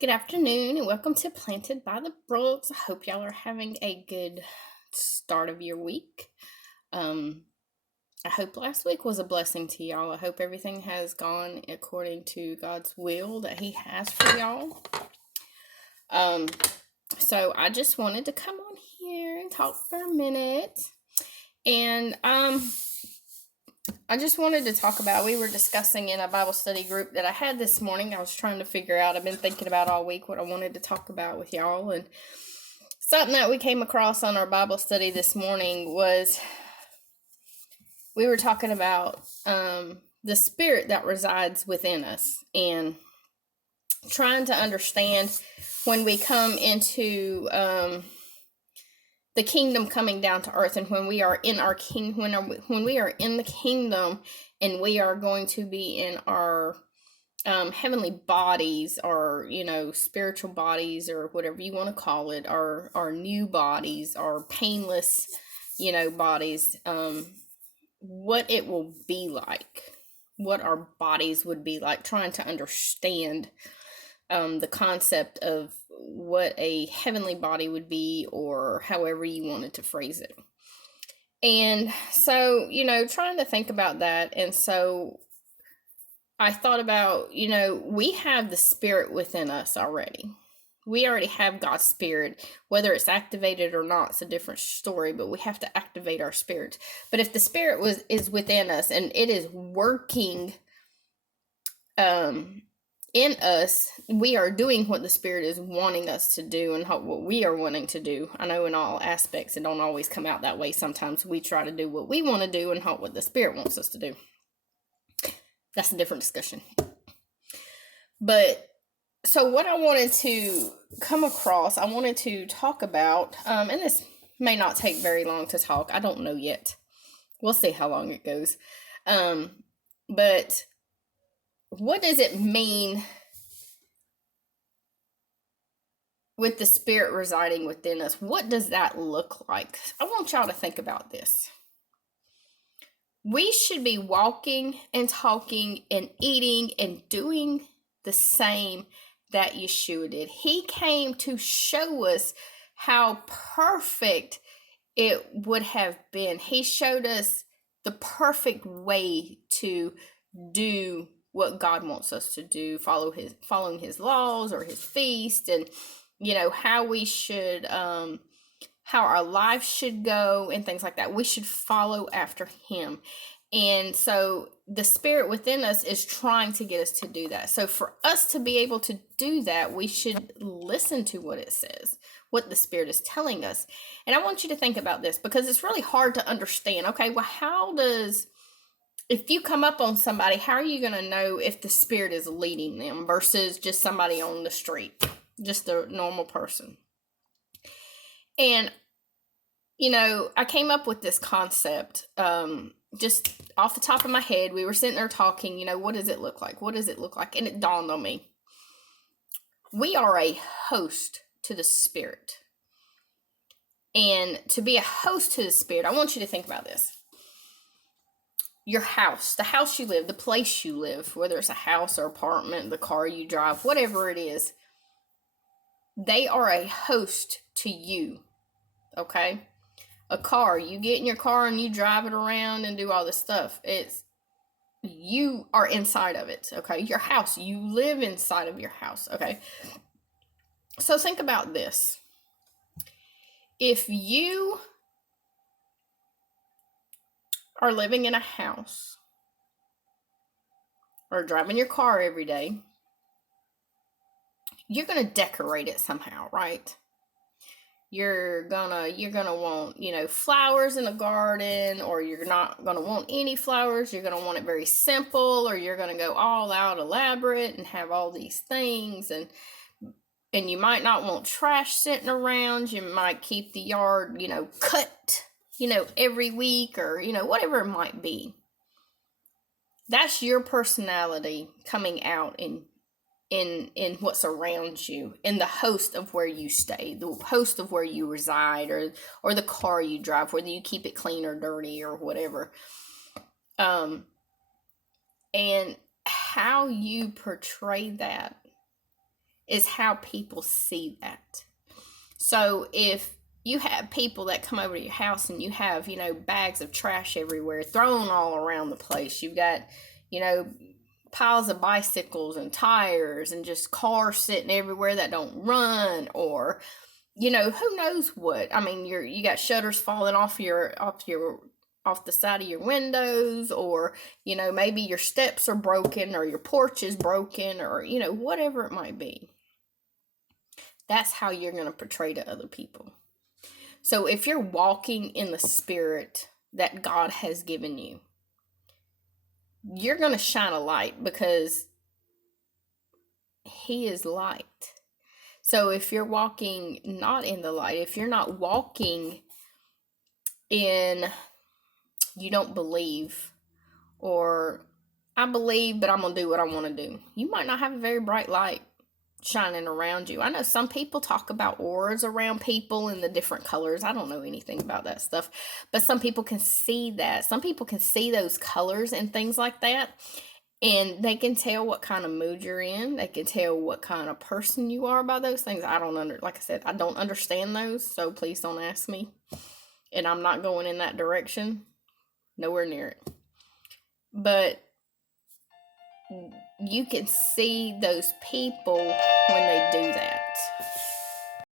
Good afternoon and welcome to Planted by the Brooks. I hope y'all are having a good start of your week. I hope last week was a blessing to y'all. I hope everything has gone according to God's will that He has for y'all. So I just wanted to come on here and talk for a minute. And I just wanted to talk about, we were discussing in a Bible study group that I had this morning. I was trying to figure out, I've been thinking about all week what I wanted to talk about with y'all. And something that we came across on our Bible study this morning was we were talking about the spirit that resides within us and trying to understand when we come into the kingdom coming down to earth, and when we are in our king, when we are in the kingdom, and we are going to be in our heavenly bodies, or spiritual bodies, or whatever you want to call it, our new bodies, our painless bodies, what it will be like, what our bodies would be like, trying to understand the concept of what a heavenly body would be, or however you wanted to phrase it. And so, trying to think about that. And so I thought about, we have the spirit within us already. We already have God's spirit. Whether it's activated or not, it's a different story, but we have to activate our spirit. But if the spirit is within us and it is working in us, we are doing what the spirit is wanting us to do and what we are wanting to do. I know in all aspects it don't always come out that way. Sometimes we try to do what we want to do and not what the spirit wants us to do. That's a different discussion. But so what I wanted to come across, I wanted to talk about, and this may not take very long to talk. I don't know yet. We'll see how long it goes. But what does it mean with the spirit residing within us? What does that look like? I want y'all to think about this. We should be walking and talking and eating and doing the same that Yeshua did. He came to show us how perfect it would have been. He showed us the perfect way to do what God wants us to do, following his laws or his feast, and how we should how our life should go and things like that. We should follow after him. And so the spirit within us is trying to get us to do that. So for us to be able to do that, we should listen to what it says, what the spirit is telling us. And I want you to think about this, because it's really hard to understand. Okay, well, if you come up on somebody, how are you going to know if the spirit is leading them versus just somebody on the street, just a normal person? And I came up with this concept just off the top of my head. We were sitting there talking, what does it look like? What does it look like? And it dawned on me. We are a host to the spirit. And to be a host to the spirit, I want you to think about this. Your house, the house you live, the place you live, whether it's a house or apartment, the car you drive, whatever it is, they are a host to you. Okay? A car, you get in your car and you drive it around and do all this stuff. You are inside of it, okay? Your house, you live inside of your house, okay? So think about this. If you are living in a house or driving your car every day, you're going to decorate it somehow, right? You're gonna want, flowers in a garden, or you're not gonna want any flowers. You're gonna want it very simple, or you're gonna go all out elaborate and have all these things, and you might not want trash sitting around. You might keep the yard, cut, every week, or, whatever it might be. That's your personality coming out in what's around you, in the host of where you stay, the host of where you reside, or the car you drive, whether you keep it clean or dirty or whatever. And how you portray that is how people see that. So if you have people that come over to your house and you have, bags of trash everywhere thrown all around the place, you've got, piles of bicycles and tires and just cars sitting everywhere that don't run, or who knows what. I mean, you got shutters falling off the side of your windows, or maybe your steps are broken, or your porch is broken, or whatever it might be. That's how you're going to portray to other people. So if you're walking in the spirit that God has given you, you're going to shine a light, because He is light. So if you're walking not in the light, if you're not walking in, you don't believe, or I believe, but I'm going to do what I want to do, you might not have a very bright light shining around you. I know some people talk about auras around people and the different colors. I don't know anything about that stuff, but some people can see that. Some people can see those colors and things like that, and they can tell what kind of mood you're in. They can tell what kind of person you are by those things. Like I said, I don't understand those, so please don't ask me. And I'm not going in that direction. Nowhere near it. But you can see those people when they do that.